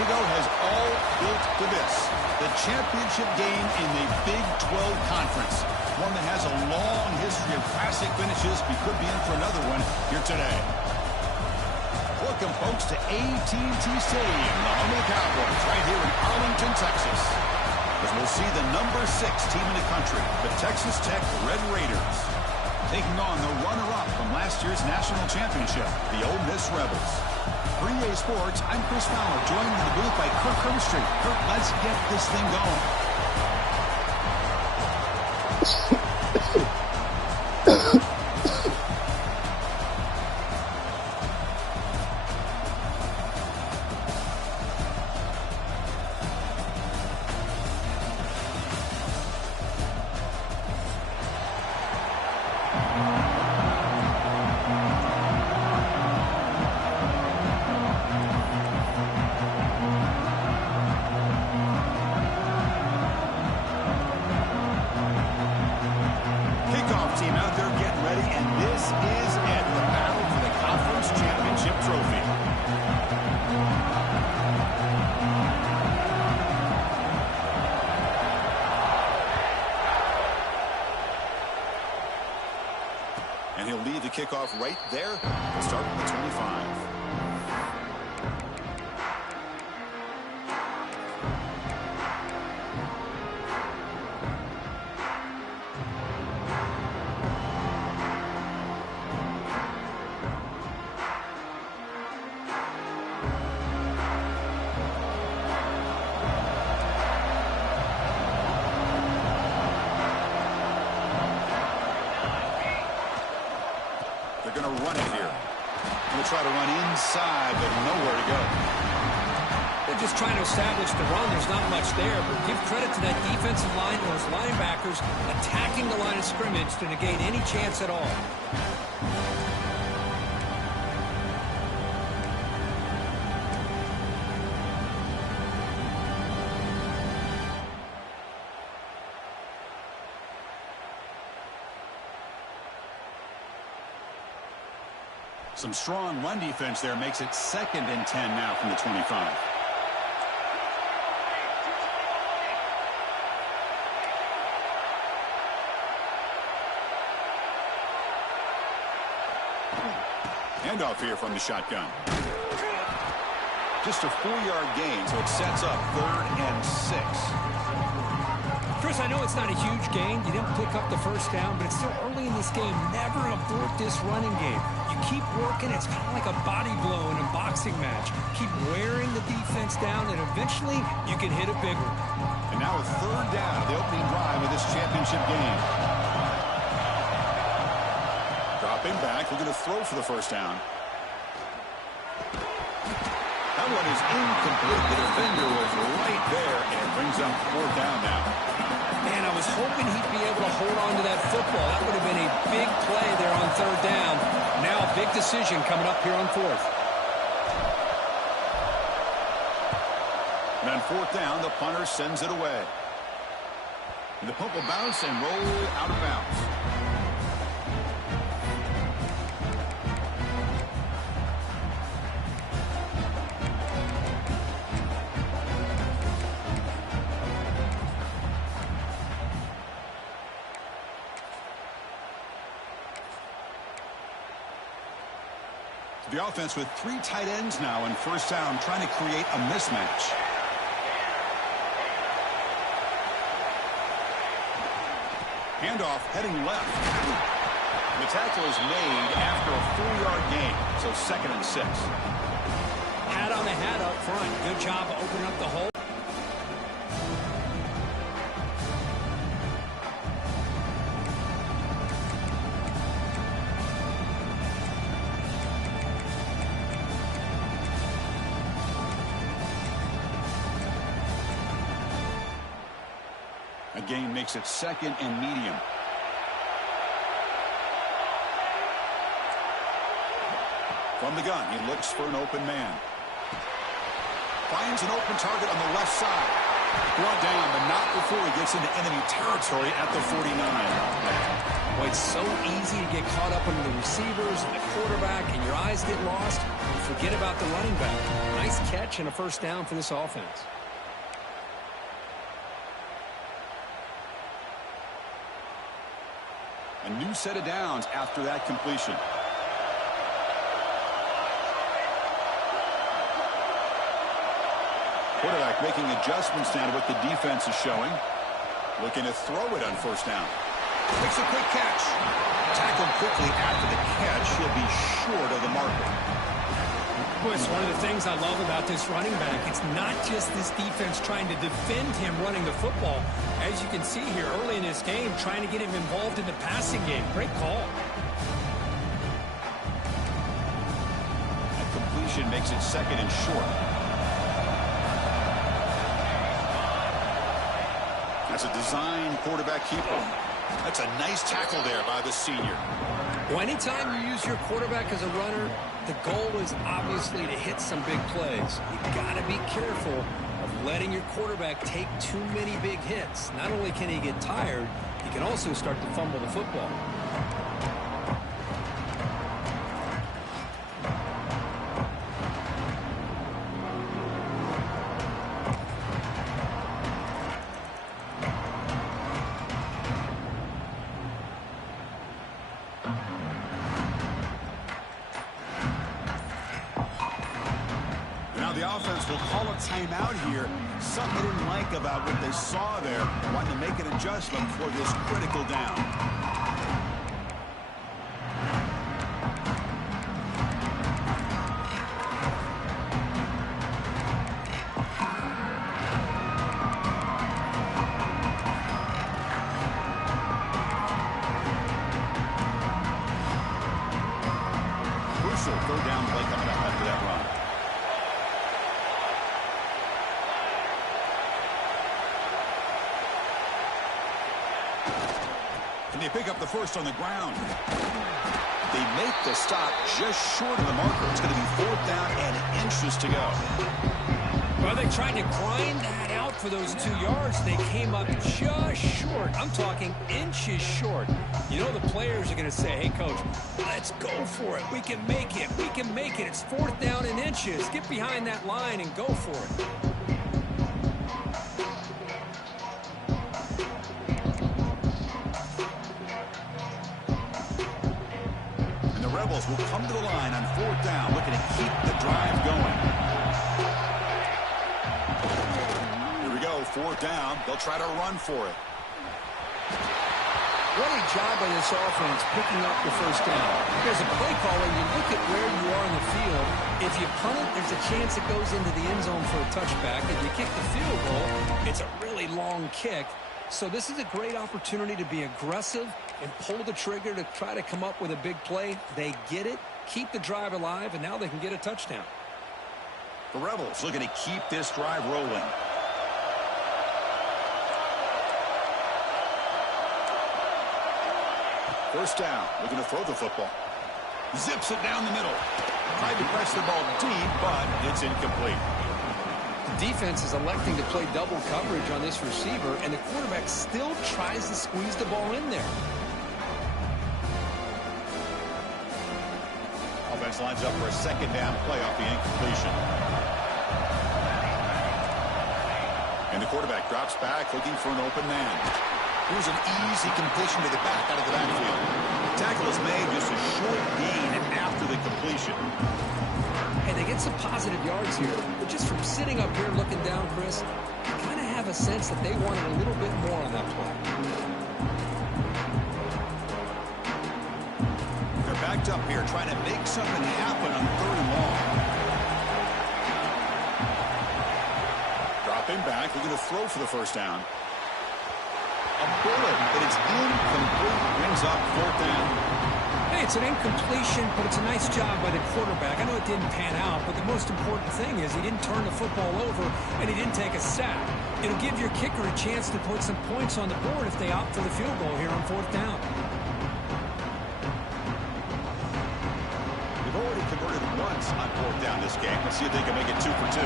ago has all built to this. The championship game in the Big 12 Conference. One that has a long history of classic finishes. We could be in for another one here today. Welcome, folks, to AT&T Stadium, the home of the Cowboys, right here in Arlington, Texas. As we'll see the number 6 team in the country, the Texas Tech Red Raiders, taking on the runner-up from last year's national championship, the Ole Miss Rebels. For EA Sports, I'm Chris Fowler, joined in the booth by Kirk Herbstreit. Kirk, let's get this thing going. Team out there getting ready, and this is it, the battle for the conference championship trophy. And he'll lead the kickoff right there. We'll start with the 25. They're going to run it here. They'll try to run inside, but nowhere to go. They're just trying to establish the run. There's not much there, but give credit to that defensive line and those linebackers attacking the line of scrimmage to negate any chance at all. Some strong run defense there makes it 2nd and 10 now from the 25. Handoff here from the shotgun. Just a 4-yard gain, so it sets up 3rd and 6. Chris, I know it's not a huge gain. You didn't pick up the first down, but it's still early in this game. Never abort this running game. You keep working. It's kind of like a body blow in a boxing match. Keep wearing the defense down, and eventually you can hit a big one. And now a 3rd down, the opening drive of this championship game. Dropping back, we're going to throw for the first down. That one is incomplete. The defender was right there, and it brings up 4th down now. Man, I was hoping he'd be able to hold on to that football. That would have been a big play there on 3rd down. Now a big decision coming up here on 4th. And on 4th down, the punter sends it away. And the punt will bounce and roll out of bounds. The offense with 3 tight ends now in 1st down, trying to create a mismatch. Handoff heading left. The tackle is made after a 4-yard gain, so 2nd and 6. Hat on the hat up front. Good job opening up the hole. A gain makes it 2nd and medium. From the gun, he looks for an open man. Finds an open target on the left side. Brought down, but not before he gets into enemy territory at the 49. Boy, it's so easy to get caught up under the receivers and the quarterback, and your eyes get lost. You forget about the running back. Nice catch and a first down for this offense. A new set of downs after that completion. Quarterback making adjustments now to what the defense is showing. Looking to throw it on first down. Makes a quick catch. Tackled quickly after the catch. He'll be short of the marker. Boy, it's one of the things I love about this running back. It's not just this defense trying to defend him running the football. As you can see here early in this game, trying to get him involved in the passing game. Great call. That completion makes it second and short. That's a design quarterback keeper. That's a nice tackle there by the senior. Well, anytime you use your quarterback as a runner, the goal is obviously to hit some big plays. You got to be careful of letting your quarterback take too many big hits. Not only can he get tired, he can also start to fumble the football. Timeout here. Something they didn't like about what they saw there. Wanting to make an adjustment for this critical down. Crucial third down play coming up after that run. They pick up the first on the ground. They make the stop just short of the marker. It's going to be fourth down and inches to go. Well, they tried to grind that out for those 2 yards. They came up just short. I'm talking inches short. You know the players are going to say, hey, Coach, let's go for it. We can make it. We can make it. It's fourth down and inches. Get behind that line and go for it. Will come to the line on fourth down, looking to keep the drive going. Here we go, fourth down. They'll try to run for it. What a job by this offense picking up the first down. As a play caller, you look at where you are in the field. If you punt it, there's a chance it goes into the end zone for a touchback. If you kick the field goal, it's a really long kick. So this is a great opportunity to be aggressive and pull the trigger to try to come up with a big play. They get it, keep the drive alive, and now they can get a touchdown. The Rebels looking to keep this drive rolling. First down, looking to throw the football. Zips it down the middle. Tried to press the ball deep, but it's incomplete. The defense is electing to play double coverage on this receiver, and the quarterback still tries to squeeze the ball in there. Offense lines up for a second down play off the incompletion. And the quarterback drops back looking for an open man. Here's an easy completion to the back out of the backfield. The tackle is made, just a short gain after the completion. Hey, they get some positive yards here, but just from sitting up here looking down, Chris, you kind of have a sense that they wanted a little bit more on that play. They're backed up here trying to make something happen on third and long. Dropping back, looking to throw for the first down. A bullet, but it's incomplete. Brings up fourth down. Hey, it's an incompletion, but it's a nice job by the quarterback. I know it didn't pan out, but the most important thing is he didn't turn the football over and he didn't take a sack. It'll give your kicker a chance to put some points on the board if they opt for the field goal here on fourth down. They've already converted once on fourth down this game. Let's see if they can make it 2 for 2.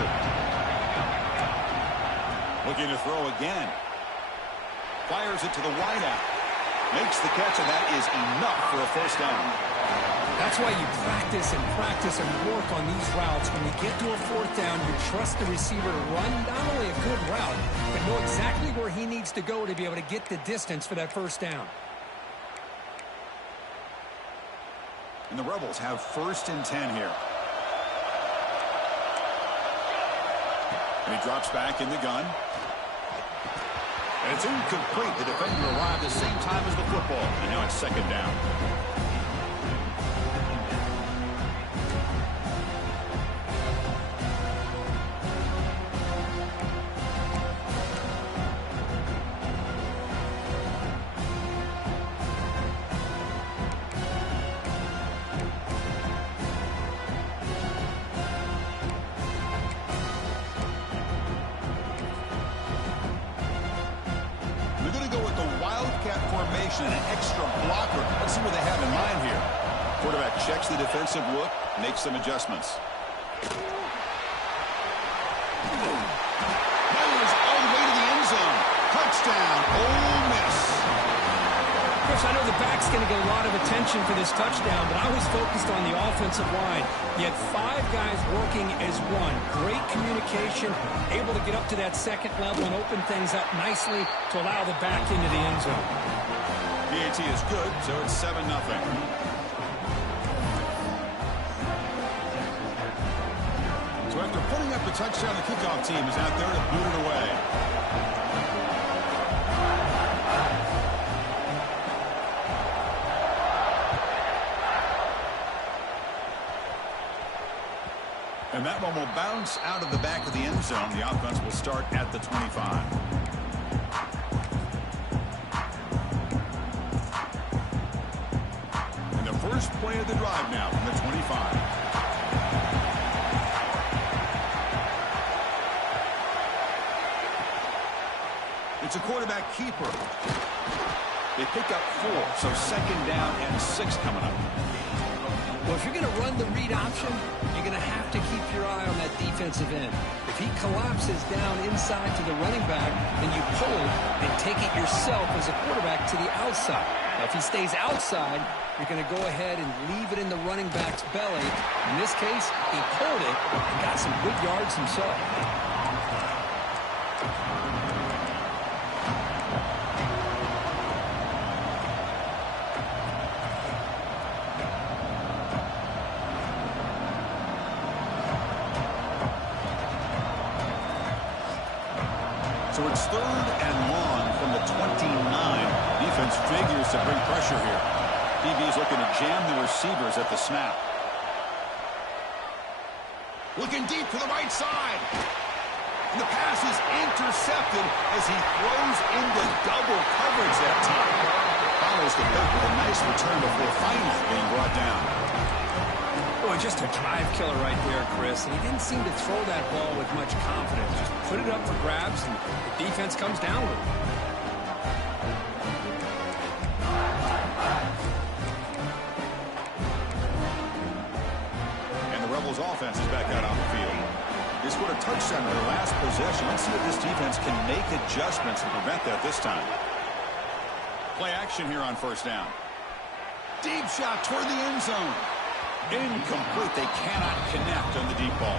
Looking to throw again. Fires it to the wideout. Makes the catch, and that is enough for a first down. That's why you practice and work on these routes. When you get to a fourth down, you trust the receiver to run not only a good route, but know exactly where he needs to go to be able to get the distance for that first down. And the Rebels have 1st and 10 here. And he drops back in the gun. And it's incomplete. The defender arrived at the same time as the football. And now it's 2nd down. Formation and an extra blocker. Let's see what they have in mind here. Quarterback checks the defensive look, makes some adjustments. That was all the way to the end zone. Touchdown, Ole Miss. Chris, I know the back's going to get a lot of attention for this touchdown, but I was focused on the offensive line. You had 5 guys working as one. Great communication, able to get up to that 2nd level and open things up nicely to allow the back into the end zone. PAT is good, so it's 7-0. So after putting up the touchdown, the kickoff team is out there to boot it away. And that one will bounce out of the back of the end zone. The offense will start at the 25. And the first play of the drive now from the 25. It's a quarterback keeper. They pick up 4, so 2nd down and 6 coming up. Well, if you're going to run the read option, you're going to have to keep your eye on that defensive end. If he collapses down inside to the running back, then you pull and take it yourself as a quarterback to the outside. Now, if he stays outside, you're going to go ahead and leave it in the running back's belly. In this case, he pulled it and got some good yards himself. So it's 3rd and long from the 29. Defense figures to bring pressure here. DB's looking to jam the receivers at the snap. Looking deep to the right side. And the pass is intercepted as he throws into double coverage that time. Follows the back with a nice return before finally being brought down. Boy, just a drive killer right there, Chris. And he didn't seem to throw that ball with much confidence. Just put it up for grabs, and the defense comes down with it. And the Rebels offense is back out on the field. They scored a touchdown in their last possession. Let's see if this defense can make adjustments and prevent that this time. Play action here on 1st down. Deep shot toward the end zone. Incomplete. They cannot connect on the deep ball.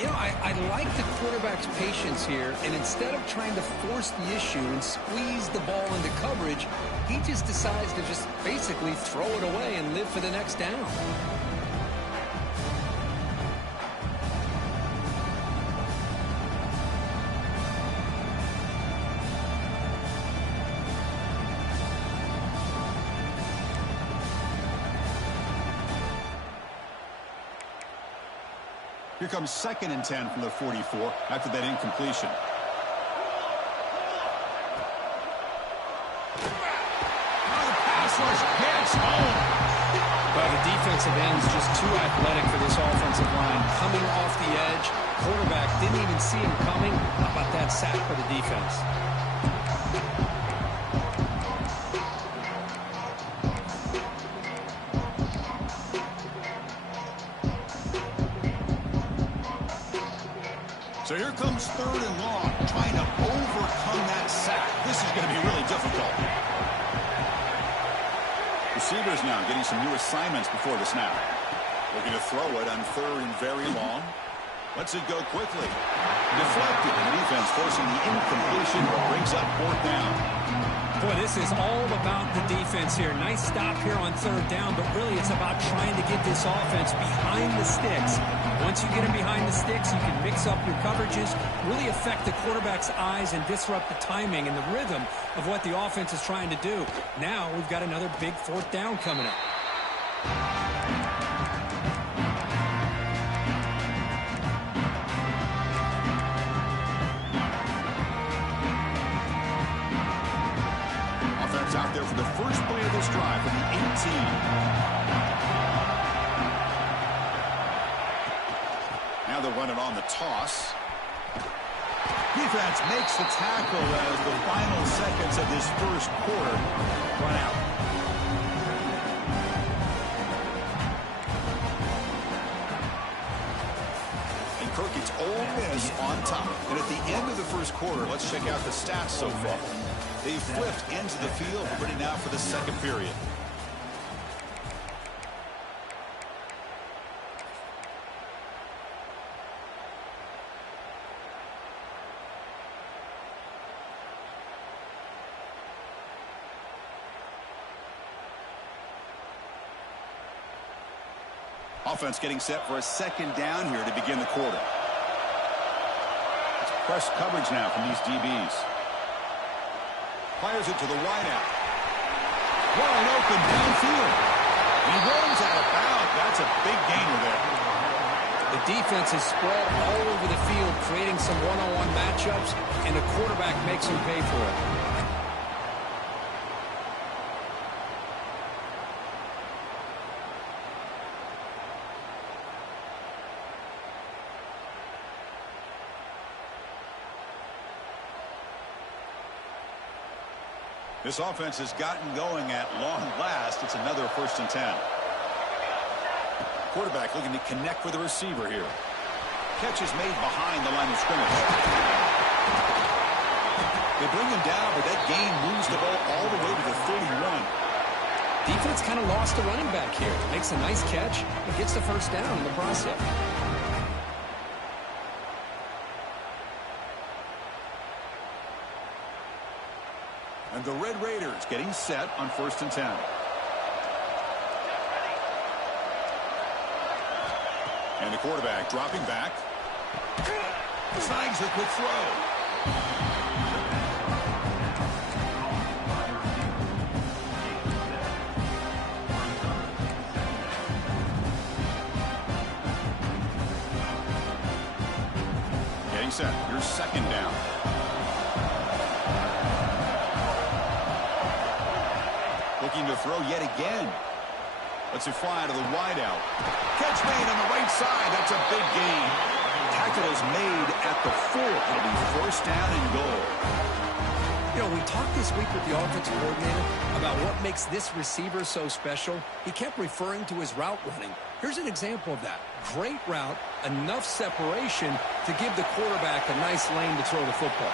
You know, I like the quarterback's patience here, and instead of trying to force the issue and squeeze the ball into coverage, he just decides to just basically throw it away and live for the next down. Here comes 2nd and 10 from the 44 after that incompletion. Oh, the pass rush gets home. Well, the defensive end's just too athletic for this offensive line. Coming off the edge, quarterback didn't even see him coming. How about that sack for the defense? So here comes 3rd and long, trying to overcome that sack. This is going to be really difficult. Receivers now getting some new assignments before the snap. Looking to throw it on 3rd and very long. Lets it go quickly. Deflected, and the defense forcing the incompletion, brings up 4th down. Boy, this is all about the defense here. Nice stop here on 3rd down, but really it's about trying to get this offense behind the sticks. Once you get them behind the sticks, you can mix up your coverages, really affect the quarterback's eyes and disrupt the timing and the rhythm of what the offense is trying to do. Now we've got another big 4th down coming up. Out there for the first play of this drive from the 18. Now they'll run it on the toss. Defense makes the tackle as the final seconds of this first quarter run out. And Kirk, it's Ole Miss on top. And at the end of the first quarter, let's check out the stats so far. They've flipped into the field, ready now for the second period. Offense getting set for a 2nd down here to begin the quarter. It's press coverage now from these DBs. Fires it to the wideout. Wide open downfield. He runs out of bounds. That's a big gainer there. The defense is spread all over the field, creating some one-on-one matchups, and the quarterback makes them pay for it. This offense has gotten going at long last. It's another 1st and 10. Quarterback looking to connect with the receiver here. Catch is made behind the line of scrimmage. They bring him down, but that gain moves the ball all the way to the 31. Defense kind of lost the running back here. Makes a nice catch and gets the 1st down in the process. And the Red Raiders getting set on 1st and 10. And the quarterback dropping back. Snags the quick throw. Getting set. Your 2nd down. Looking to throw yet again. Lets it fly to the wideout. Catch made on the right side. That's a big gain. Tackle is made at the 4. It'll be 1st down and goal. You know, we talked this week with the offensive coordinator about what makes this receiver so special. He kept referring to his route running. Here's an example of that. Great route, enough separation to give the quarterback a nice lane to throw the football.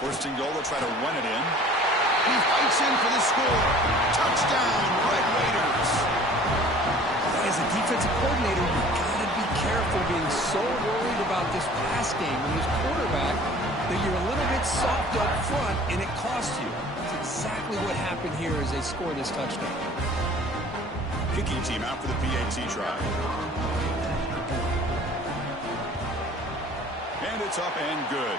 First and goal, they'll try to run it in. He fights in for the score. Touchdown, Red Raiders. As a defensive coordinator, you've got to be careful being so worried about this pass game and this quarterback that you're a little bit soft up front and it costs you. That's exactly what happened here as they score this touchdown. Kicking team out for the PAT try. And it's up and good.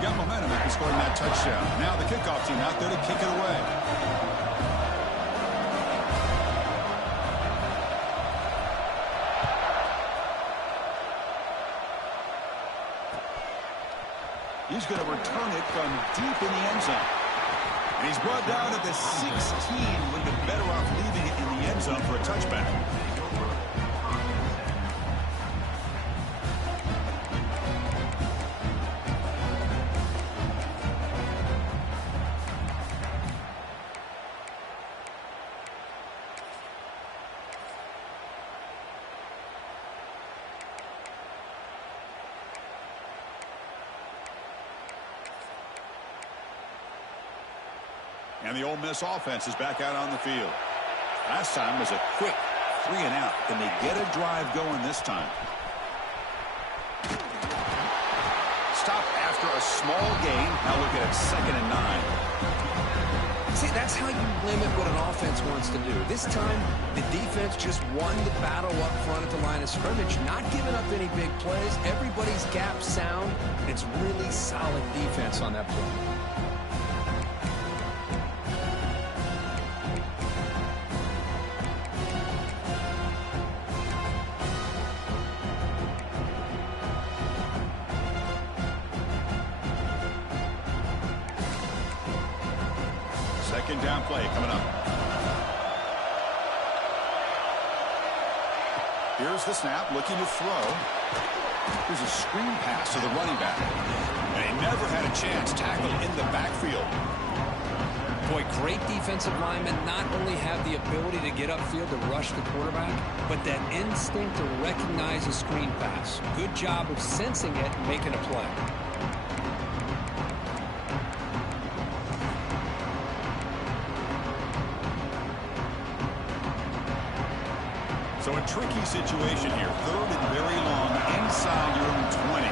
Got momentum after scoring that touchdown. Now the kickoff team out there to kick it away. He's going to return it from deep in the end zone. And he's brought down at the 16. Would have been better off leaving it in the end zone for a touchback. And the Ole Miss offense is back out on the field. Last time was a quick 3 and out. Can they get a drive going this time? Stop after a small gain. Now look at it, 2nd and 9. See, that's how you limit what an offense wants to do. This time, the defense just won the battle up front at the line of scrimmage, not giving up any big plays. Everybody's gap sound. It's really solid defense on that play. Second down play coming up. Here's the snap, looking to throw. Here's a screen pass to the running back. And he never had a chance. Tackled in the backfield. Boy, great defensive linemen not only have the ability to get upfield to rush the quarterback, but that instinct to recognize a screen pass. Good job of sensing it and making a play. So a tricky situation here. 3rd and very long inside your own 20.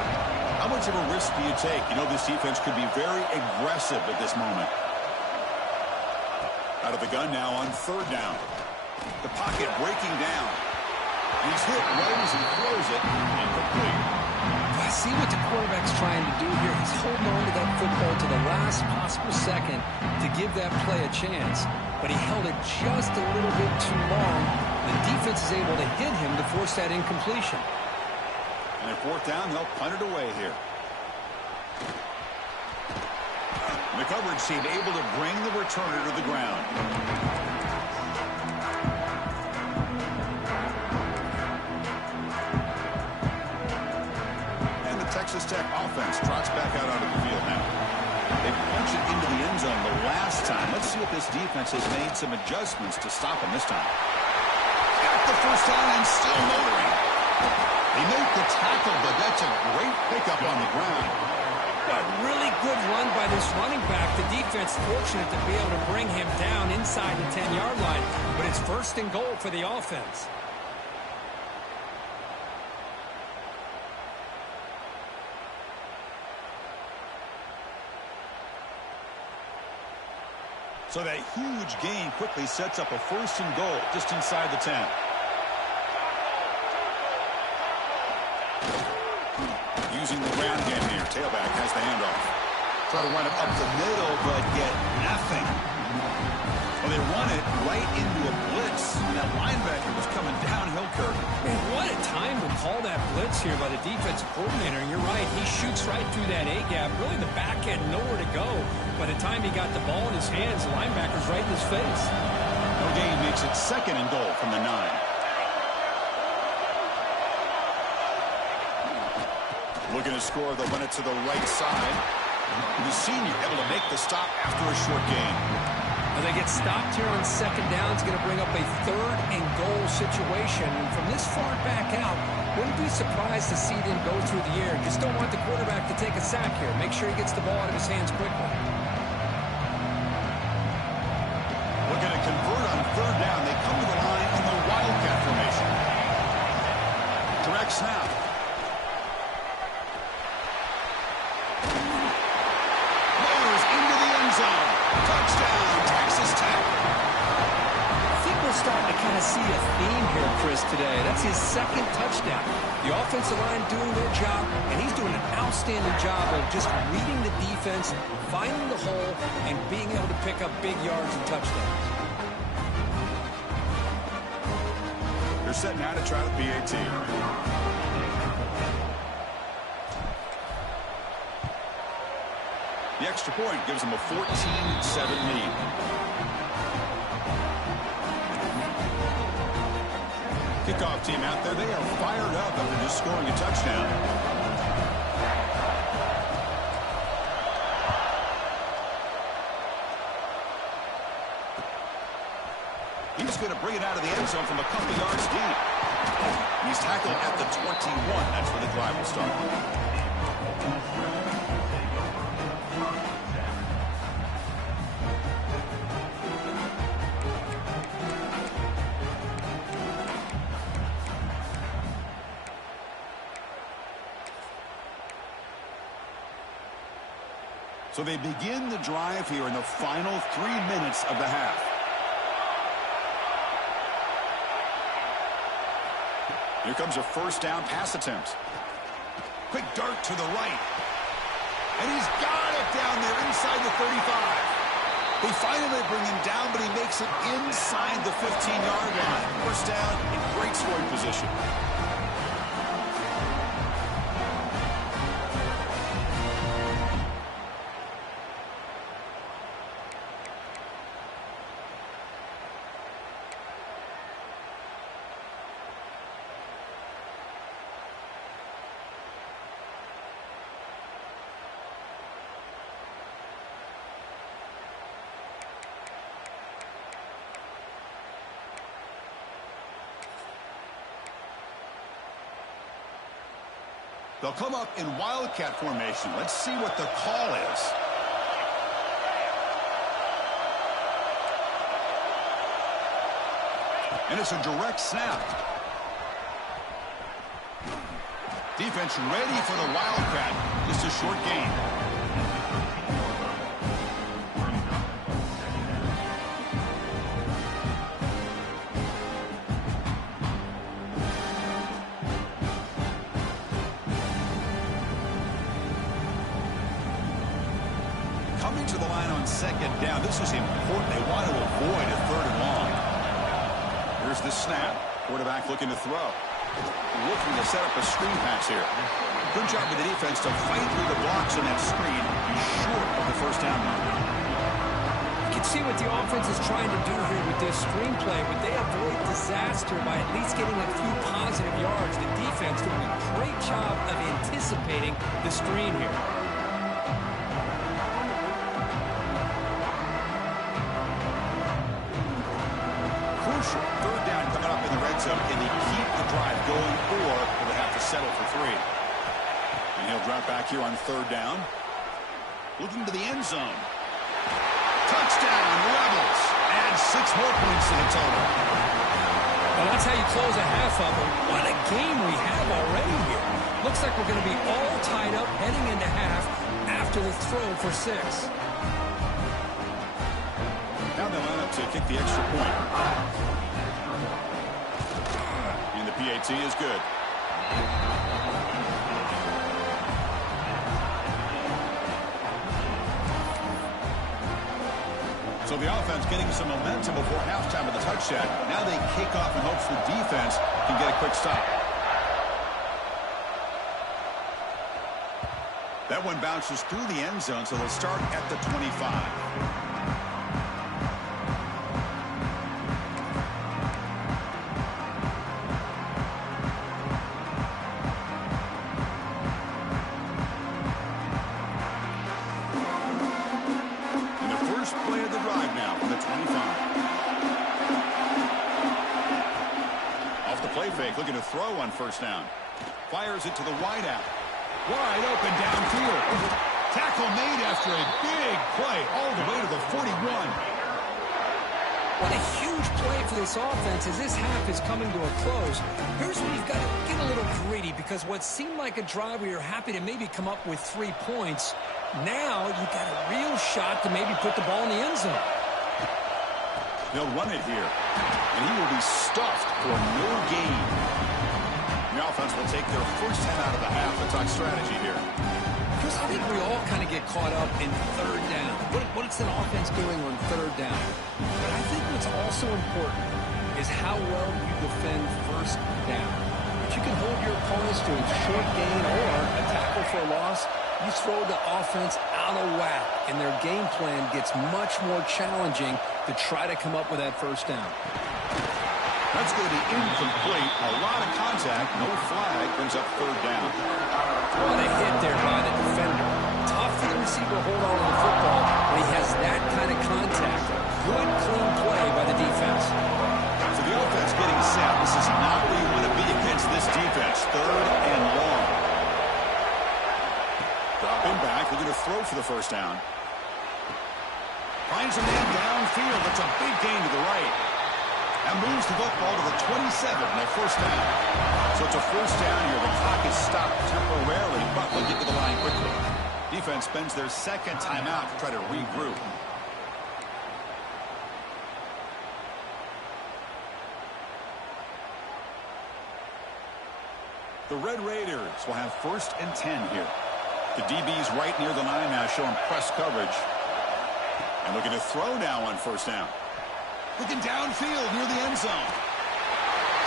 How much of a risk do you take? You know this defense could be very aggressive at this moment. Out of the gun now on 3rd down. The pocket breaking down. And he's hit right as he throws it. Incomplete. I see what the quarterback's trying to do here. He's holding on to that football to the last possible second to give that play a chance. But he held it just a little bit too long. The defense is able to hit him to force that incompletion. And at 4th down, they'll punt it away here. The coverage team able to bring the returner to the ground. And the Texas Tech offense trots back out onto the field now. They punched it into the end zone the last time. Let's see if this defense has made some adjustments to stop him this time. Got the first down and still motoring. He made the tackle, but that's a great pickup on the ground. A really good run by this running back. The defense fortunate to be able to bring him down inside the 10-yard line. But it's 1st and goal for the offense. So that huge gain quickly sets up a 1st and goal just inside the 10. Using the ground game here. Tailback has the handoff. Try to run it up the middle, but get nothing. Well, they run it right into a blitz. And that linebacker was coming downhill, Kirk. Man, what a time to call that blitz here by the defensive coordinator. And you're right, he shoots right through that A-gap. Really, the back had nowhere to go. By the time he got the ball in his hands, the linebacker's right in his face. No gain makes it 2nd and goal from the 9. Looking to score, they'll run it to the right side. The senior able to make the stop after a short gain. Well, they get stopped here on 2nd down. It's going to bring up a 3rd and goal situation. And from this far back out, wouldn't be surprised to see them go through the air. Just don't want the quarterback to take a sack here. Make sure he gets the ball out of his hands quickly. Looking to convert on 3rd down. They come to the line in the wildcat formation. Direct snap. Touchdown, Texas Tech. I think we're starting to kind of see a theme here, Chris, today. That's his 2nd touchdown. The offensive line doing their job, and he's doing an outstanding job of just reading the defense, finding the hole, and being able to pick up big yards and touchdowns. They're setting out to try the PAT. The extra point gives them a 14-7 lead. Kickoff team out there, they are fired up after just scoring a touchdown. He's going to bring it out of the end zone from a couple yards deep. He's tackled at the 21. That's where the drive will start. So they begin the drive here in the final 3 minutes of the half. Here comes a first down pass attempt. Quick dart to the right. And he's got it down there inside the 35. They finally bring him down, but he makes it inside the 15-yard line. First down in great scoring position. They'll come up in wildcat formation. Let's see what the call is. And it's a direct snap. Defense ready for the wildcat. Just a short gain. Coming to the line on second down. This is important. They want to avoid a third and long. Here's the snap. Quarterback looking to throw. Looking to set up a screen pass here. Good job with the defense to fight through the blocks on that screen. He's short of the first down mark. You can see what the offense is trying to do here with this screenplay, but they avoid disaster by at least getting a few positive yards. The defense doing a great job of anticipating the screen here. Crucial. Third down coming up in the red zone. Can they keep the drive going, or will they have to settle for 3? And he'll drop back here on third down. Looking to the end zone. Touchdown, Rebels. And 6 more points to the total. Well, that's how you close a half of them. What a game we have already here. Looks like we're going to be all tied up heading into half after the throw for 6. Now they line up to kick the extra point. And the PAT is good. So the offense getting some momentum before halftime of the touchdown. Now they kick off in hopes the defense can get a quick stop. That one bounces through the end zone, so they'll start at the 25. Looking to throw on first down. Fires it to the wideout. Wide open downfield. Tackle made after a big play all the way to the 41. What a huge play for this offense as this half is coming to a close. Here's where you've got to get a little greedy, because what seemed like a drive where you're happy to maybe come up with 3 points, now you've got a real shot to maybe put the ball in the end zone. They'll run it here, and he will be stuffed for no gain. The offense will take their first 10 out of the half and talk strategy here. Chris, I think we all kind of get caught up in third down. What's an offense doing on third down? But I think what's also important is how well you defend first down. If you can hold your opponents to a short gain or a tackle for a loss, you throw the offense out of whack, and their game plan gets much more challenging to try to come up with that first down. That's going to be incomplete. A lot of contact. No flag. Brings up third down. Well, they hit there by the defender. Tough for the receiver to hold on to the football when he has that kind of contact. Good, clean play by the defense. So the offense getting set. This is not where you want to be against this defense. Third and long. Dropping back. Looking to throw for the first down. Finds a man downfield. That's a big gain to the right. And moves the football to the 27 on their first down. So it's a first down here. The clock is stopped temporarily, but they'll get to the line quickly. Defense spends their second timeout to try to regroup. The Red Raiders will have 1st and 10 here. The DB's right near the line now, showing press coverage. And looking to throw now on 1st down. Looking downfield near the end zone.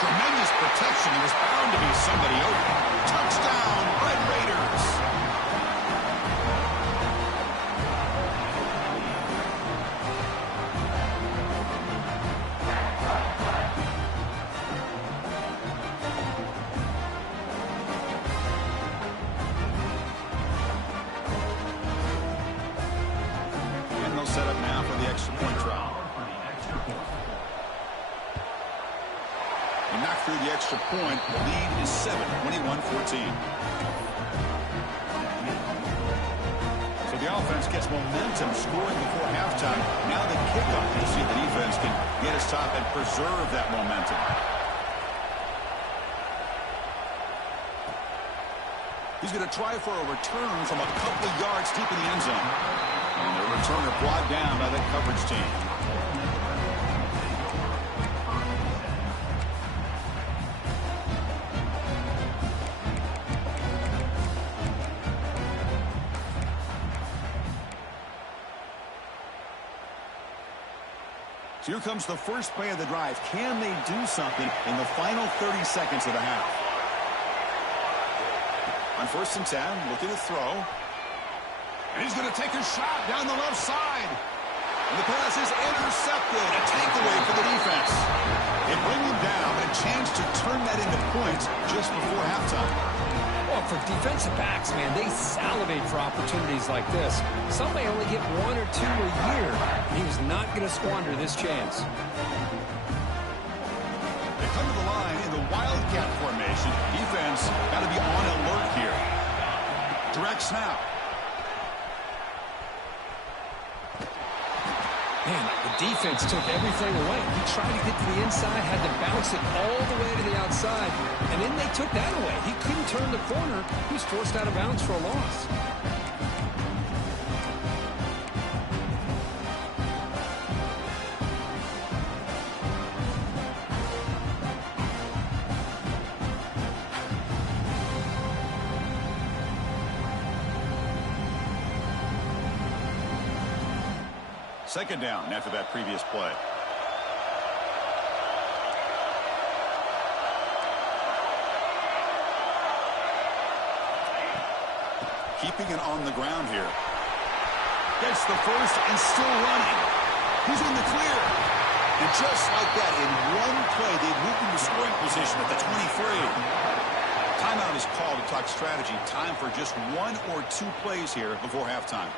Tremendous protection. There was bound to be somebody open. Touchdown, Red Raiders. And they'll set up now for the extra point try. Knocked through the extra point. The lead is 7, 21-14. So the offense gets momentum scoring before halftime. Now the kickoff. You see the defense can get his top and preserve that momentum. He's going to try for a return from a couple of yards deep in the end zone. And the returner brought down by that coverage team. So here comes the first play of the drive. Can they do something in the final 30 seconds of the half? On 1st and 10, looking to throw. And he's going to take a shot down the left side. And the pass is intercepted. A takeaway for the defense. They bring him down, but a chance to turn that into points just before halftime. Well, for defensive backs, man, they salivate for opportunities like this. Some may only get 1 or 2 a year, and he was not going to squander this chance. They come to the line in the Wildcat formation. Defense got to be on alert here. Direct snap. Man, the defense took everything away. He tried to get to the inside, had to bounce it all the way to the outside, and then they took that away. He couldn't turn the corner. He was forced out of bounds for a loss. Second down after that previous play. Keeping it on the ground here. Gets the first and still running. He's in the clear. And just like that, in one play, they moved into scoring position at the 23. Timeout is called to talk strategy. Time for just 1 or 2 plays here before halftime.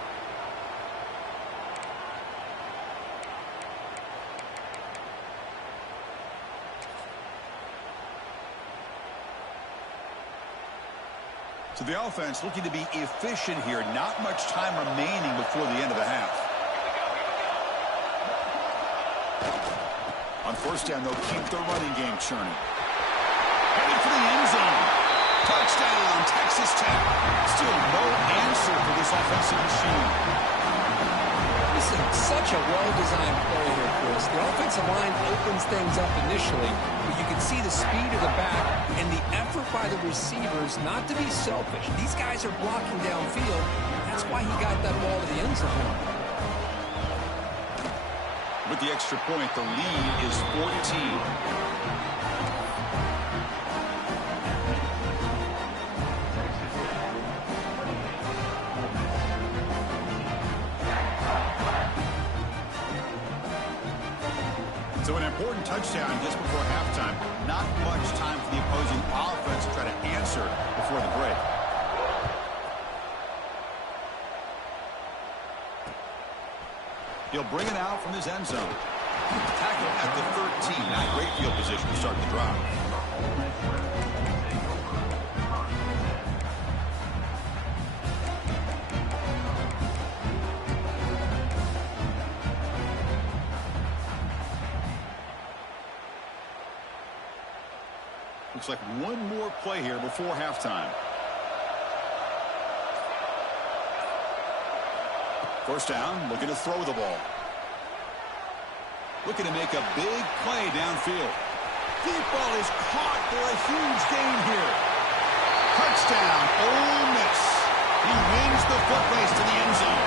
So the offense looking to be efficient here. Not much time remaining before the end of the half. On 1st down, they'll keep their running game churning. Headed for the end zone. Touchdown, Texas Tech. Still no answer for this offensive machine. This is such a well-designed play here, Chris. The offensive line opens things up initially, but you can see the speed of the back and the effort by the receivers not to be selfish. These guys are blocking downfield. That's why he got that ball to the end zone. With the extra point, the lead is 14. So an important touchdown just before halftime. Not much time for the opposing offense to try to answer before the break. He'll bring it out from his end zone. Tackle at the 13. Not great field position to start the drive. Looks like one more play here before halftime. First down, looking to throw the ball. Looking to make a big play downfield. Deep ball is caught for a huge gain here. Touchdown, Ole Miss. He wins the foot race to the end zone.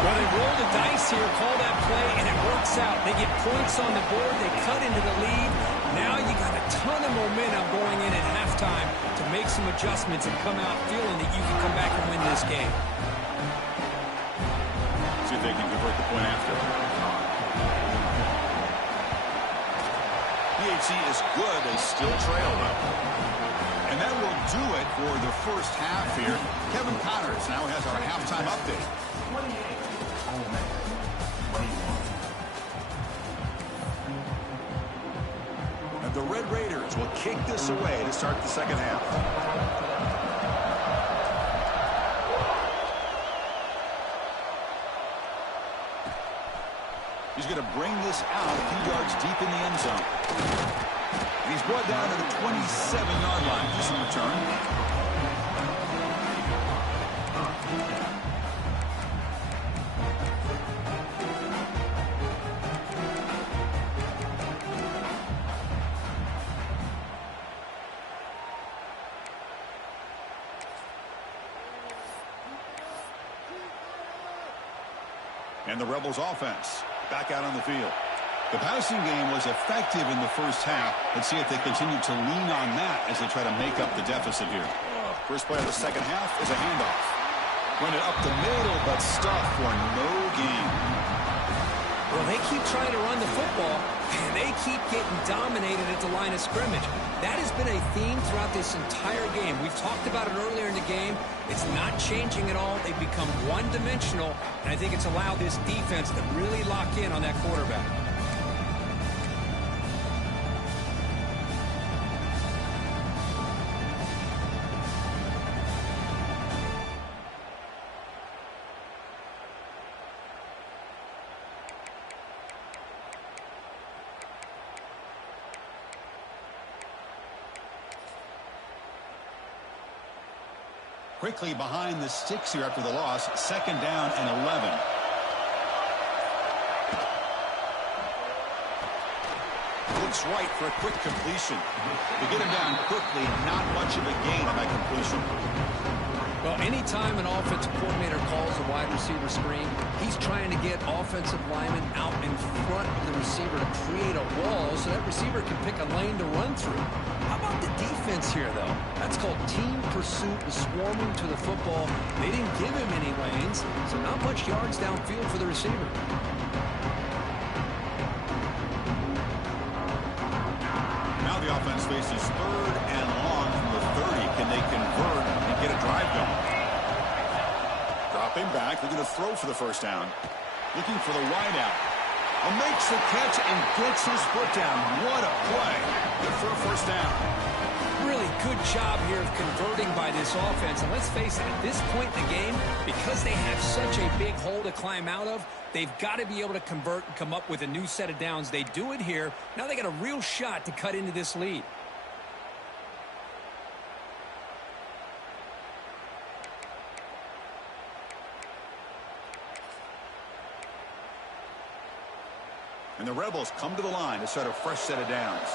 Well, they roll the dice here, call that play, and it works out. They get points on the board. They cut into the lead. Now you got a ton of momentum going in at halftime to make some adjustments and come out feeling that you can come back and win this game. See if they can convert the point after. PHC is good. They still trail, though. And that will do it for the first half here. Kevin Connors now has our halftime update. And the Red Raiders will kick this away to start the second half. He's going to bring this out a few yards deep in the end zone. And he's brought down to the 27-yard line for some return. And the Rebels offense back out on the field. The passing game was effective in the first half. Let's see if they continue to lean on that as they try to make up the deficit here. First play of the second half is a handoff. Run it up the middle, but stuffed for no gain. Well, they keep trying to run the football, and they keep getting dominated at the line of scrimmage. That has been a theme throughout this entire game. We've talked about it earlier in the game. It's not changing at all. They've become one-dimensional, and I think it's allowed this defense to really lock in on that quarterback. Quickly behind the sticks here after the loss. Second down and 11. Looks right for a quick completion. To get him down quickly, not much of a gain on that completion. Well, anytime an offensive coordinator calls a wide receiver screen, he's trying to get offensive linemen out in front of the receiver to create a wall so that receiver can pick a lane to run through. How about the defense here, though? That's called team pursuit and swarming to the football. They didn't give him any lanes, so not much yards downfield for the receiver. Now the offense faces third and long from the 30. Can they convert and get a drive going? Dropping back. They're going to throw for the first down. Looking for the wideout. Makes the catch and gets his foot down. What a play. Good for a first down. Really good job here of converting by this offense. And let's face it, at this point in the game, because they have such a big hole to climb out of, they've got to be able to convert and come up with a new set of downs. They do it here. Now they got a real shot to cut into this lead. And the Rebels come to the line to start a fresh set of downs.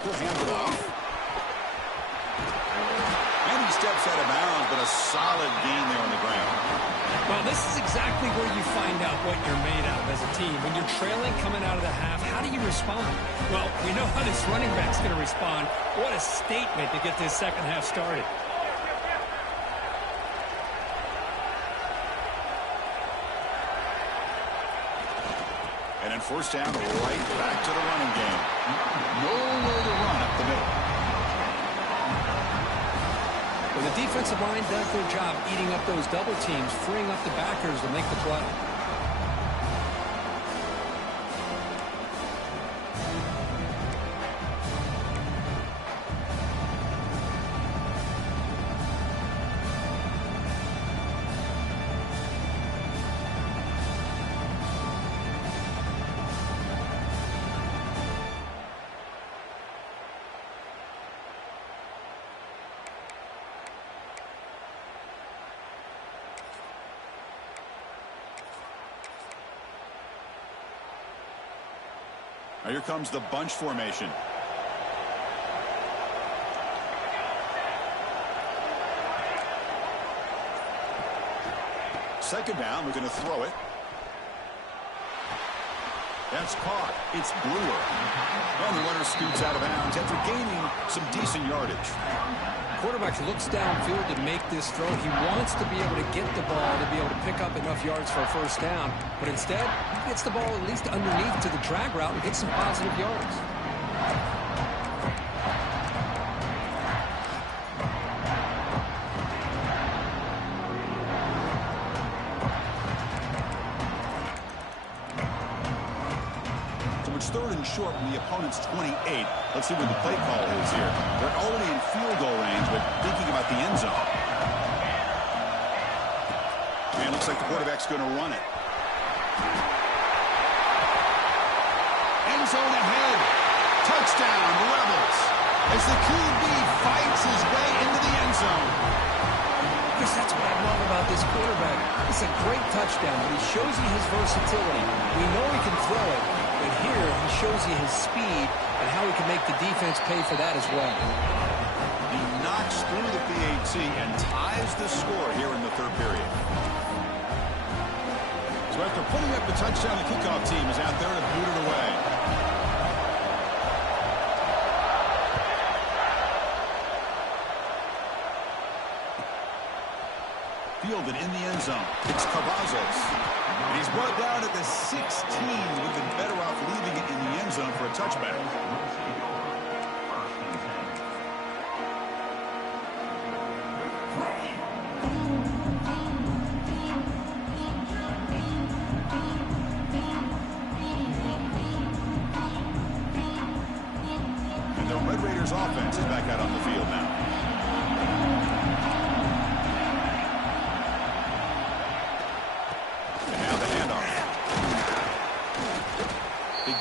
He'll hand it off. And he steps out of bounds, but a solid gain there on the ground. Well, this is exactly where you find out what you're made of as a team. When you're trailing coming out of the half, how do you respond? Well, we know how this running back's going to respond. What a statement to get this second half started. And then first down, right back to the running game. Nowhere to run up the middle. Well, the defensive line does their job eating up those double teams, freeing up the backers to make the play. Now here comes the bunch formation. Second down, we're going to throw it. That's caught. It's Brewer. And the runner scoots out of bounds after gaining some decent yardage. Quarterback looks downfield to make this throw. He wants to be able to get the ball to be able to pick up enough yards for a first down. But instead, he gets the ball at least underneath to the drag route and gets some positive yards. Third and short from the opponent's 28. Let's see what the play call is here. They're already in field goal range, but thinking about the end zone. And it looks like the quarterback's going to run it. End zone ahead. Touchdown, Rebels. As the QB fights his way into the end zone. Chris, that's what I love about this quarterback. It's a great touchdown, but he shows you his versatility. We know he can throw it. But here, he shows you his speed and how he can make the defense pay for that as well. He knocks through the PAT and ties the score here in the third period. So after putting up the touchdown, the kickoff team is out there to boot it away. Fielded in the end zone. It's Cavazos. And he's brought down at the 16. Would have been better off leaving it in the end zone for a touchback. And the Red Raiders offense is back out on the field now.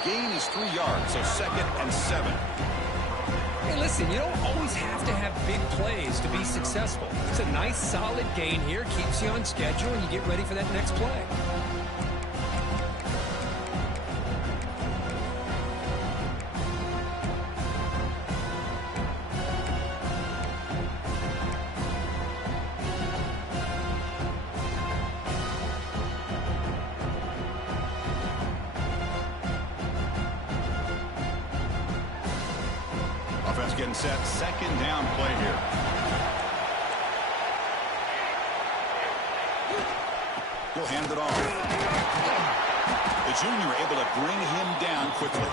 Gain is 3 yards, so 2nd and 7. Hey, listen, you don't always have to have big plays to be successful. It's a nice, solid gain here, keeps you on schedule, and you get ready for that next play. Offense getting set. 2nd down play here. He'll hand it off. The junior able to bring him down quickly.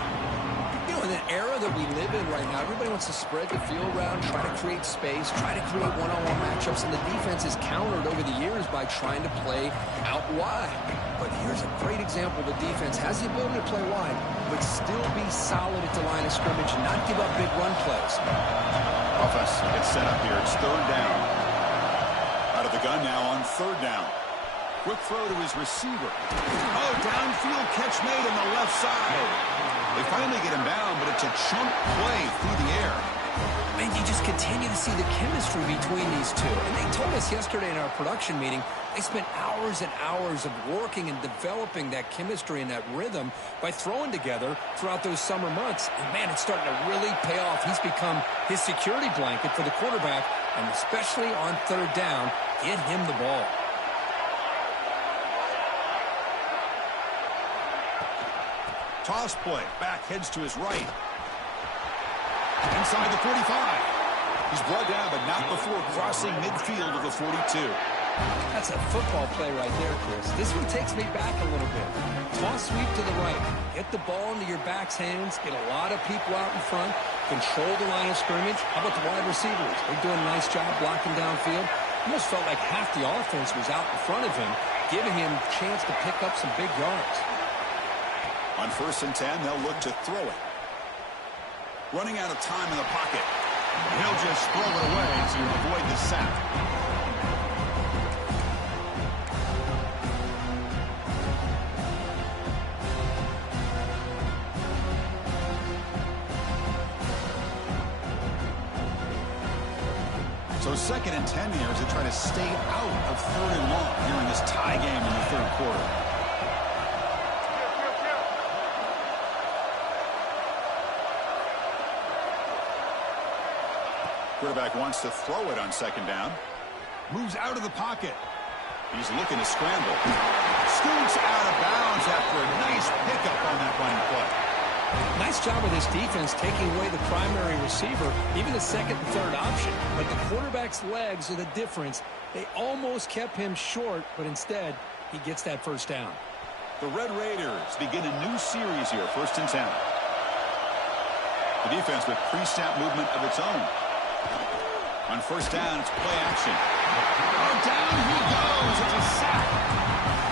You know, in an era that we live in right now, everybody wants to spread the field around, try to create space, try to create one-on-one matchups, and the defense is countered over the years by trying to play out wide. But here's a great example. The defense has the ability to play wide, but still be solid at the line of scrimmage and not give up big run plays. Offense gets set up here. It's 3rd down. Out of the gun now on 3rd down. Quick throw to his receiver. Oh, downfield catch made on the left side. They finally get him down, but it's a chunk play through the air. Man, you just continue to see the chemistry between these two. And they told us yesterday in our production meeting, they spent hours and hours of working and developing that chemistry and that rhythm by throwing together throughout those summer months. And, man, it's starting to really pay off. He's become his security blanket for the quarterback, and especially on 3rd down, get him the ball. Toss play. Back heads to his right. Inside the 45. He's brought down, but not before crossing midfield of the 42. That's a football play right there, Chris. This one takes me back a little bit. Toss sweep to the right. Get the ball into your back's hands. Get a lot of people out in front. Control the line of scrimmage. How about the wide receivers? They're doing a nice job blocking downfield. Almost felt like half the offense was out in front of him, giving him a chance to pick up some big yards. On 1st and 10, they'll look to throw it. Running out of time in the pocket. He'll just throw it away to avoid the sack. So 2nd and 10 here as they try to stay out of 3rd and long here in this tie game in the 3rd quarter. Quarterback wants to throw it on second down. Moves out of the pocket. He's looking to scramble. Scoots out of bounds after a nice pickup on that running play. Nice job of this defense taking away the primary receiver, even the second and third option. But the quarterback's legs are the difference. They almost kept him short, but instead, he gets that first down. The Red Raiders begin a new series here, 1st and 10. The defense with pre-snap movement of its own. On first down, it's play action. Oh, down he goes. It's a sack.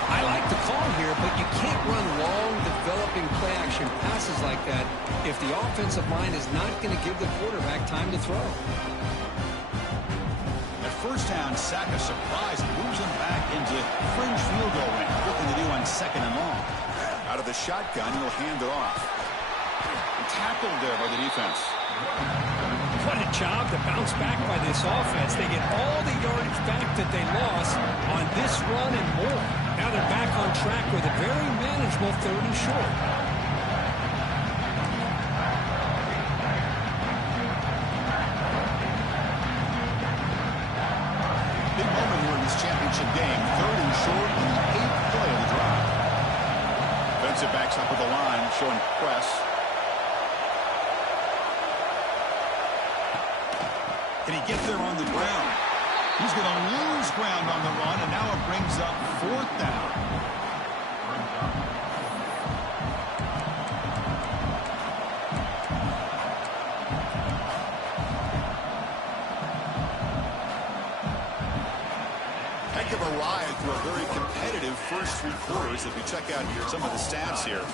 I like the call here, but you can't run long, developing play-action passes like that if the offensive line is not going to give the quarterback time to throw. At first down, sack a surprise and moves him back into fringe field goal range. Looking to do on second and long. Out of the shotgun, he'll hand it off. Tackled there by the defense. What a job to bounce back by this offense. They get all the yardage back that they lost on this run and more. Now they're back on track with a very manageable 3rd and short. Big moment here in this championship game. 3rd and short in the 8th play of the drive. Defensive backs up with the line, showing press. Can he get there on the ground? He's going to lose ground on the run, and now it brings up 4th down. Heck of a ride through a very competitive first 3 quarters as we check out some of the stats here.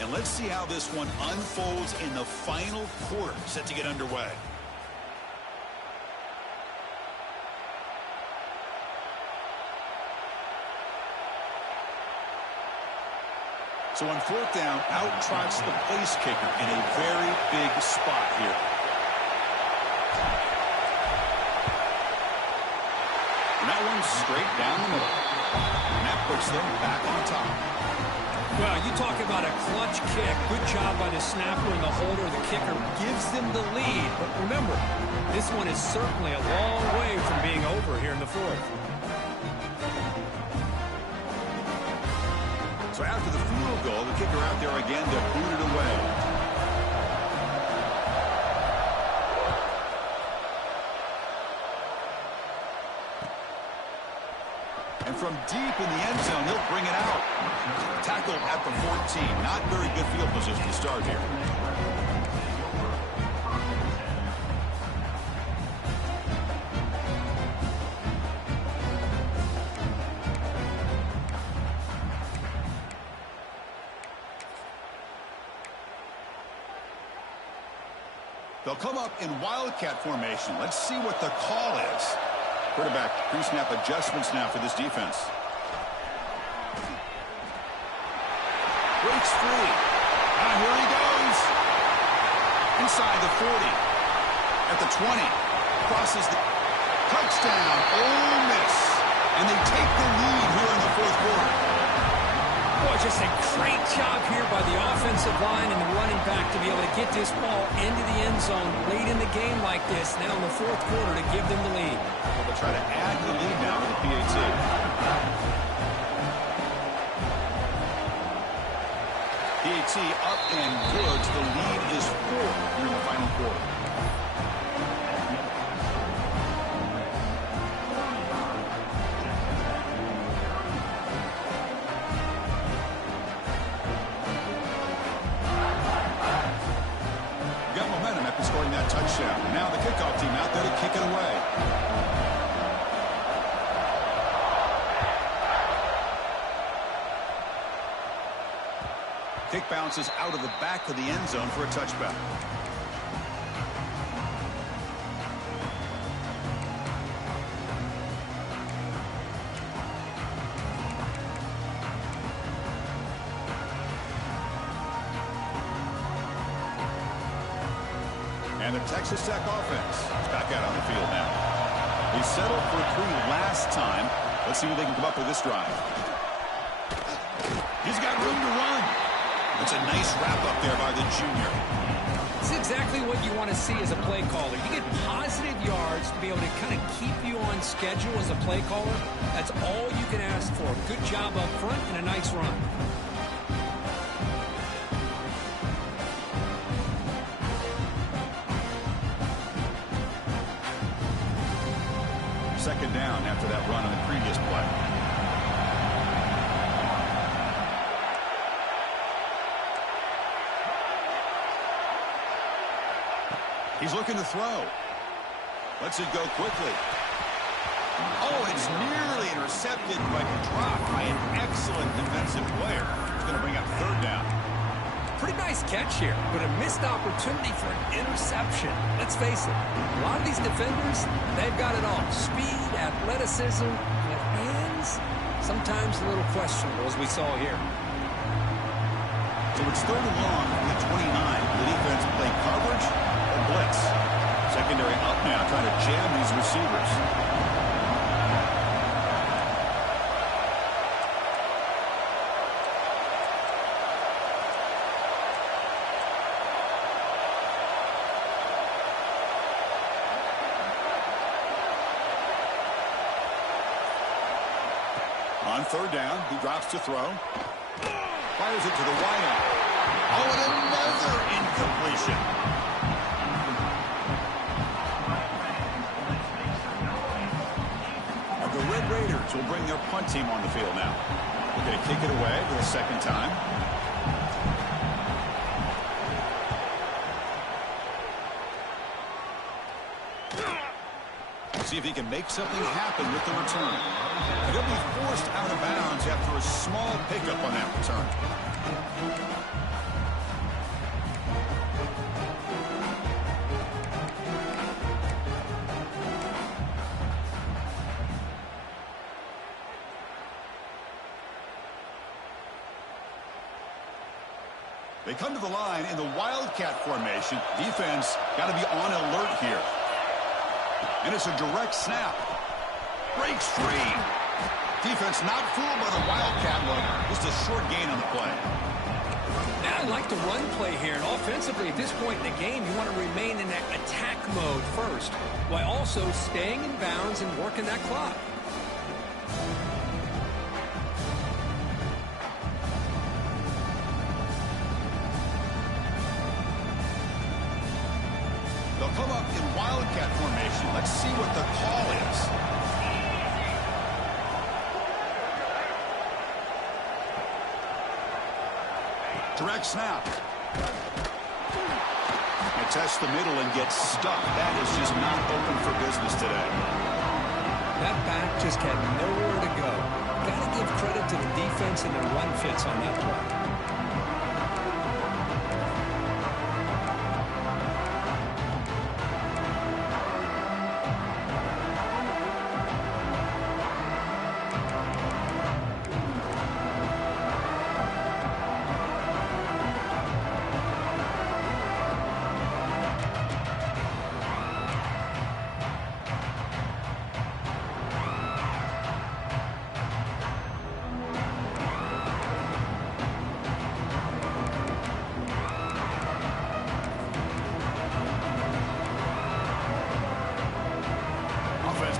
And let's see how this one unfolds in the final quarter, set to get underway. So on 4th down, out trots the place kicker in a very big spot here. And that one's straight down the middle. And that puts them back on top. Well, you talk about a clutch kick. Good job by the snapper and the holder. The kicker gives them the lead. But remember, this one is certainly a long way from being over here in the 4th. So after the field goal, the kicker out there again to boot it away. And from deep in the end zone, he'll bring it out. Tackled at the 14. Not very good field position to start here. They'll come up in Wildcat formation. Let's see what the call is. Quarterback pre-snap adjustments now for this defense. Breaks free. Here he goes. Inside the 40. At the 20. Crosses the touchdown. Ole Miss. And they take the lead here in the 4th quarter. Boy, just a great job here by the offensive line and the running back to be able to get this ball into the end zone late in the game like this, now in the 4th quarter to give them the lead. Well, they'll try to add the lead now to the PAT. PAT up and good. The lead is 4 here in the final quarter. Touchdown. Now the kickoff team out there to kick it away. Kick bounces out of the back of the end zone for a touchback. And the Texas Tech offense is back out on the field now. He settled for 3 last time. Let's see what they can come up with this drive. He's got room to run. It's a nice wrap up there by the junior. It's exactly what you want to see as a play caller. You get positive yards be able to kind of keep you on schedule as a play caller. That's all you can ask for. Good job up front and a nice run. Second down after that run on the previous play. He's looking to throw. Lets it go quickly. Oh, it's nearly intercepted, but dropped by an excellent defensive player. He's going to bring up third down. Pretty nice catch here, but a missed opportunity for an interception. Let's face it, a lot of these defenders, they've got it all. Speed, athleticism, but hands, sometimes a little questionable, as we saw here. So it's third and long from the 29. The defense play coverage or blitz. Secondary up now, trying to jam these receivers. On third down, he drops to throw. Fires it to the wideout. Oh, and another incompletion. The Red Raiders will bring their punt team on the field now. They're going to kick it away for the second time. See if he can make something happen with the return. He'll be forced out of bounds after a small pickup on that return. They come to the line in the Wildcat formation. Defense got to be on alert here. And it's a direct snap. Breaks free. Defense not fooled by the Wildcat look. Just a short gain on the play. Now I like the run play here. And offensively, at this point in the game, you want to remain in that attack mode first, while also staying in bounds and working that clock. They'll come up in Wildcat formation. Let's see what the call is. Direct snap. They test the middle and get stuck. That is just not open for business today. That back just had nowhere to go. Got to give credit to the defense and their run fits on that play.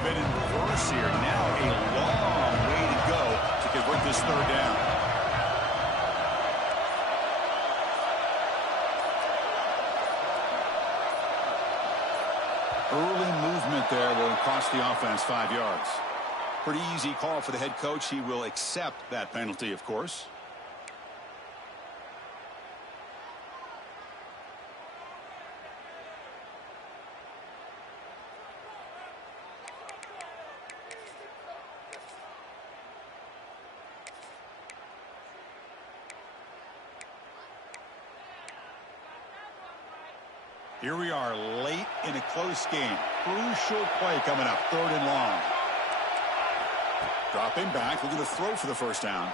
Been in reverse here. Now a long way to go to convert this third down. Early movement there will cost the offense 5 yards. Pretty easy call for the head coach. He will accept that penalty, of course. Here we are late in a close game. Crucial play coming up, third and long. Dropping back, looking to throw for the first down.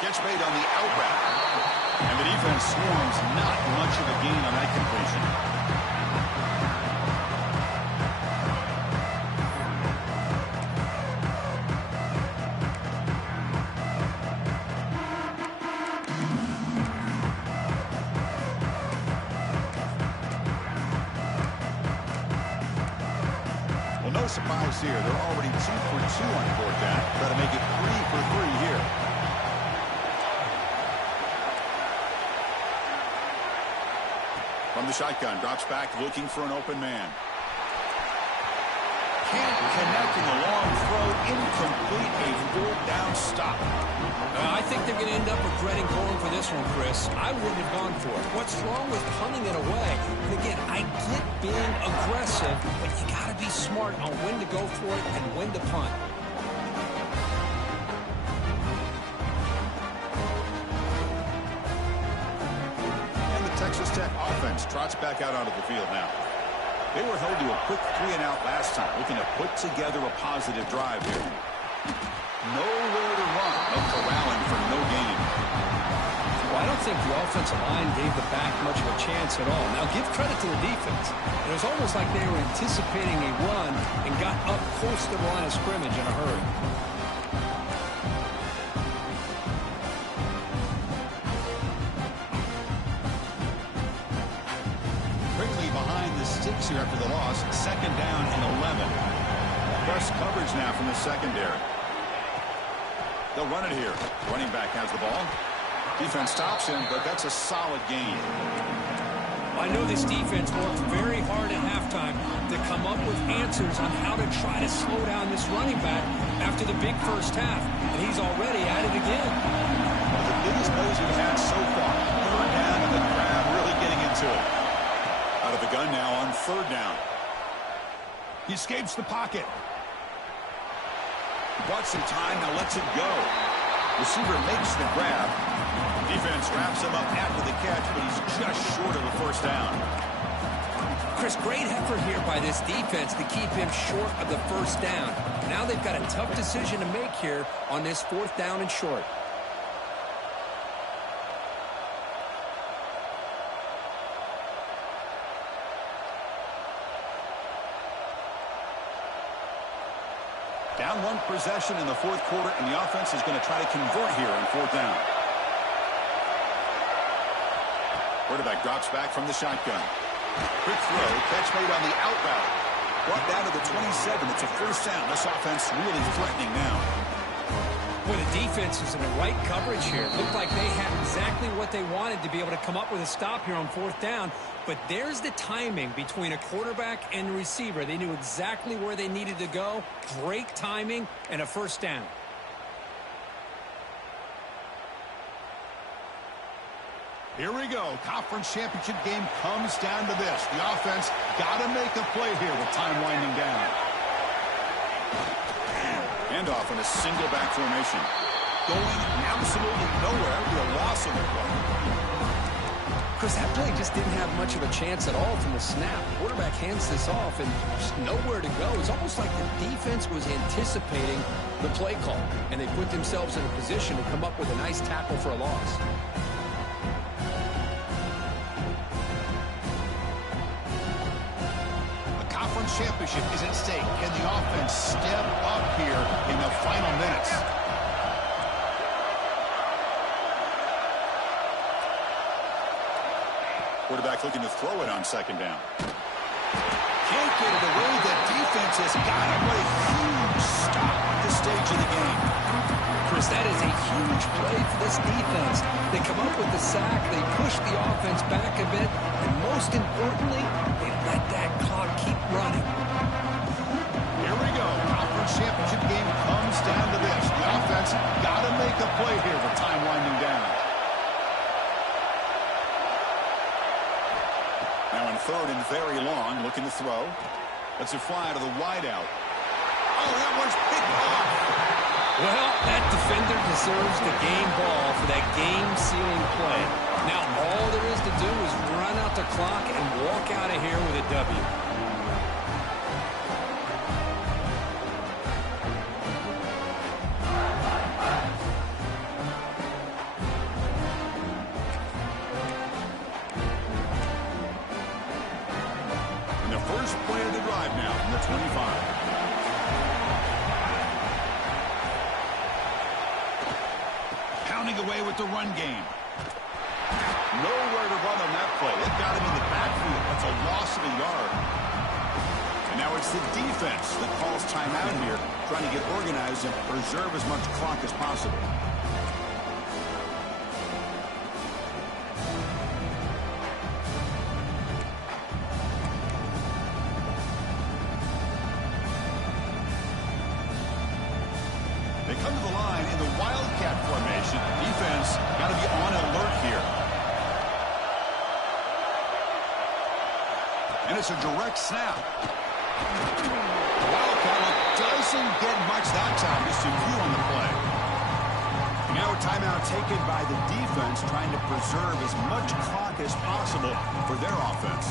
Catch made on the out route. And the defense swarms, not much of a gain on that completion. Well, no surprise here. They're already 2 for 2 on 4th down. Try to make it 3 for 3 here. From the shotgun, drops back looking for an open man. Can't connect in the long throw. Incomplete, a 4th down stop. I think they're going to end up regretting going for this one, Chris. I wouldn't have gone for it. What's wrong with punting it away? And again, I get being aggressive, but you got to be smart on when to go for it and when to punt. And the Texas Tech offense trots back out onto the field now. They were held to a quick 3-and-out last time, looking to put together a positive drive here. Nowhere to run, no corralling for no gain. Well, I don't think the offensive line gave the back much of a chance at all. Now, give credit to the defense. It was almost like they were anticipating a run and got up close to the line of scrimmage in a hurry. Here after the loss, 2nd down and 11. Press coverage now from the secondary. They'll run it here. Running back has the ball. Defense stops him, but that's a solid gain. I know this defense worked very hard at halftime to come up with answers on how to try to slow down this running back after the big first half, and he's already at it again. Well, the biggest plays we've had so far. 3rd down and the crowd really getting into it. Out of the gun now on 3rd down. He escapes the pocket. Bought some time, now lets it go. Receiver makes the grab. Defense wraps him up after the catch, but he's just short of the 1st down. Chris, great effort here by this defense to keep him short of the 1st down. Now they've got a tough decision to make here on this 4th down and short. Down 1 possession in the 4th quarter, and the offense is going to try to convert here on 4th down. Quarterback drops back from the shotgun. Quick throw, catch made on the out route. Brought down to the 27. It's a 1st down. This offense really threatening now. Boy, the defense was in the right coverage here. It looked like they had exactly what they wanted to be able to come up with a stop here on 4th down. But there's the timing between a quarterback and the receiver. They knew exactly where they needed to go. Great timing and a 1st down. Here we go. Conference championship game comes down to this. The offense got to make a play here with time winding down. Handoff in a single back formation. Going absolutely nowhere with a loss of the play. Chris, that play just didn't have much of a chance at all from the snap. Quarterback hands this off and just nowhere to go. It's almost like the defense was anticipating the play call, and they put themselves in a position to come up with a nice tackle for a loss. Championship is at stake. Can the offense step up here in the final minutes? Quarterback looking to throw it on 2nd down. Can't get it away. The defense has got him. What a huge stop at this stage of the game. Chris, that is a huge play for this defense. They come up with the sack, they push the offense back a bit, and most importantly, they let that clock keep running. Here we go. Conference championship game comes down to this. The offense got to make a play here with time winding down. Now in 3rd and very long, looking to throw. Lets it fly to the wideout. Oh, that one's picked off. Well, that defender deserves the game ball for that game-sealing play. Now all there is to do is run out the clock and walk out of here with a W. And the first play of the drive now from the 25. Away with the run game. Nowhere to run on that play. It got him in the backfield. That's a loss of a yard. And now it's the defense that calls timeout here, trying to get organized and preserve as much clock as possible. They come to the line in the Wildcat formation. Defense got to be on alert here. And it's a direct snap. Wildcat doesn't get much that time. Just a few on the play. Now a timeout taken by the defense, trying to preserve as much clock as possible for their offense.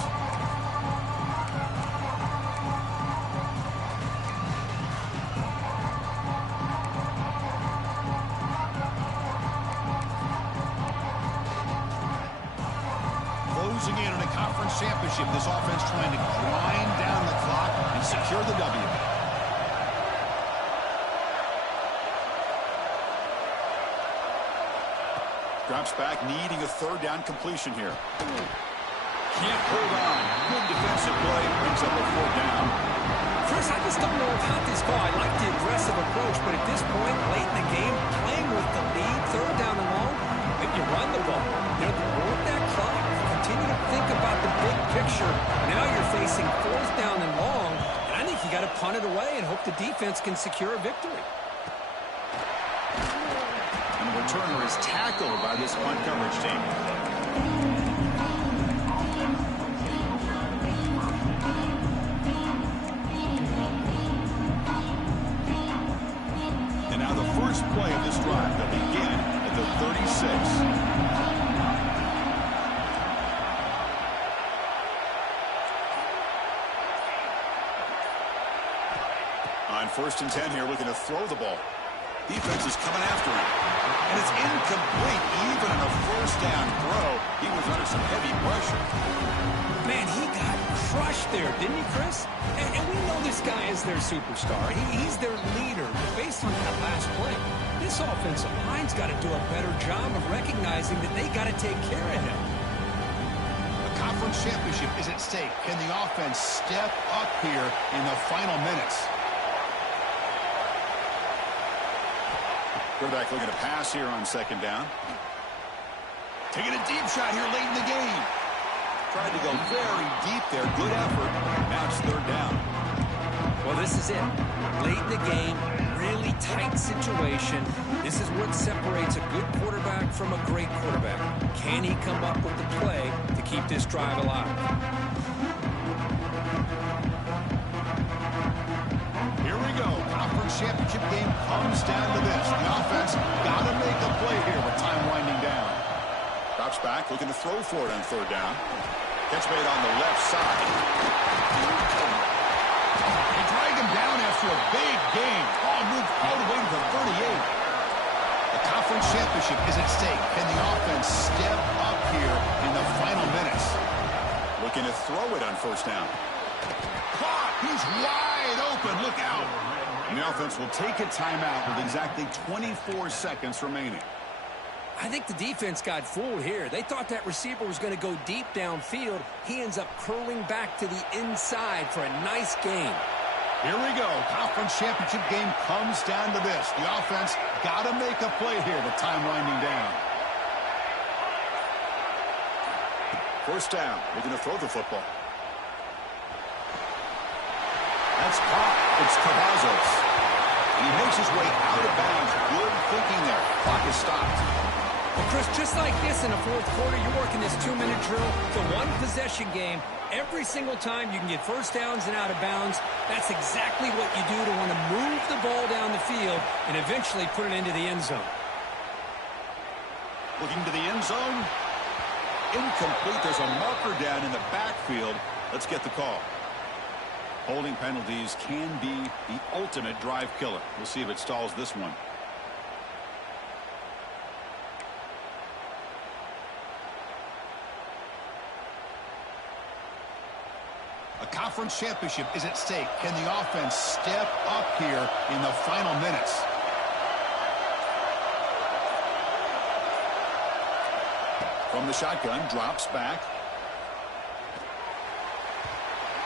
Closing in on a conference championship, this offense trying to grind down the clock and secure the W. Drops back, needing a third down completion here. Can't hold on. Good defensive play, brings up a fourth down. Chris, I just don't know about this call. I like the aggressive approach, but at this point, late in the game, playing with the lead, third down and long, maybe you run the ball. You know, work that clock. Continue to think about the big picture. Now you're facing fourth down and long, and I think you got to punt it away and hope the defense can secure a victory. And the returner is tackled by this punt coverage team. And now the first play of this drive that begin at the 36. On 1st and 10 here, looking to throw the ball. Defense is coming after him. And it's incomplete, even on a first down throw. He was under some heavy pressure. Man, he got crushed there, didn't he, Chris? And we know this guy is their superstar. He's their leader. But based on that last play, this offensive line's got to do a better job of recognizing that they got to take care of him. A conference championship is at stake. Can the offense step up here in the final minutes? Quarterback looking to pass here on 2nd down. Taking a deep shot here late in the game. Tried to go very deep there. Good effort. Now it's 3rd down. Well, this is it. Late in the game, really tight situation. This is what separates a good quarterback from a great quarterback. Can he come up with the play to keep this drive alive? Here we go. Conference championship game comes down to this. The offense got to make a play here with time winding down. Drops back, looking to throw for it on 3rd down. Catch made on the left side. They drag him down after a big game. Ball moved all the way to the 38. The conference championship is at stake. Can the offense step up here in the final minutes? Looking to throw it on 1st down. Caught. He's wide open. Look out. And the offense will take a timeout with exactly 24 seconds remaining. I think the defense got fooled here. They thought that receiver was going to go deep downfield. He ends up curling back to the inside for a nice gain. Here we go. Conference championship game comes down to this. The offense got to make a play here with time winding down. 1st down. Looking to throw the football. That's caught. It's Cavazos. And he makes his way out of bounds. Good thinking there. Clock is stopped. Well, Chris, just like this in the 4th quarter, you're working this 2-minute drill. It's a one-possession game. Every single time you can get first downs and out of bounds, that's exactly what you do to want to move the ball down the field and eventually put it into the end zone. Looking to the end zone. Incomplete. There's a marker down in the backfield. Let's get the call. Holding penalties can be the ultimate drive killer. We'll see if it stalls this one. A conference championship is at stake. Can the offense step up here in the final minutes? From the shotgun, drops back.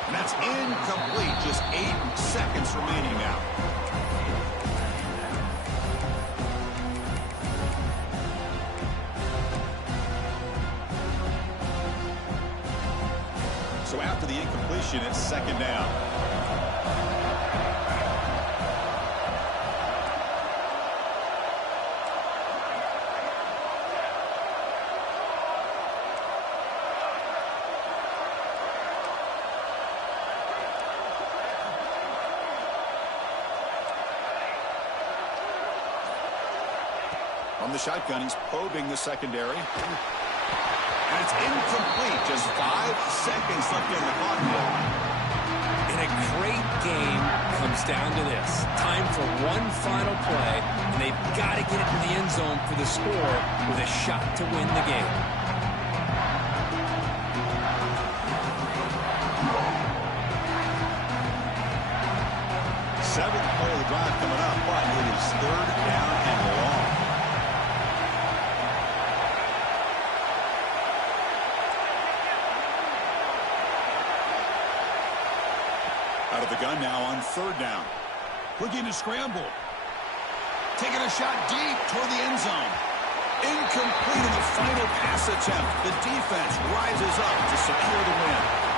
And that's incomplete. Just 8 seconds remaining now. So after the incompletion, it's second down. On the shotgun, he's probing the secondary. And it's incomplete. Just 5 seconds left in the clock now. And a great game comes down to this. Time for one final play, and they've got to get it in the end zone for the score with a shot to win the game. Seventh play of the drive coming up, but it is third down and long. Out of the gun now on third down. Looking to scramble. Taking a shot deep toward the end zone. Incomplete in the final pass attempt. The defense rises up to secure the win.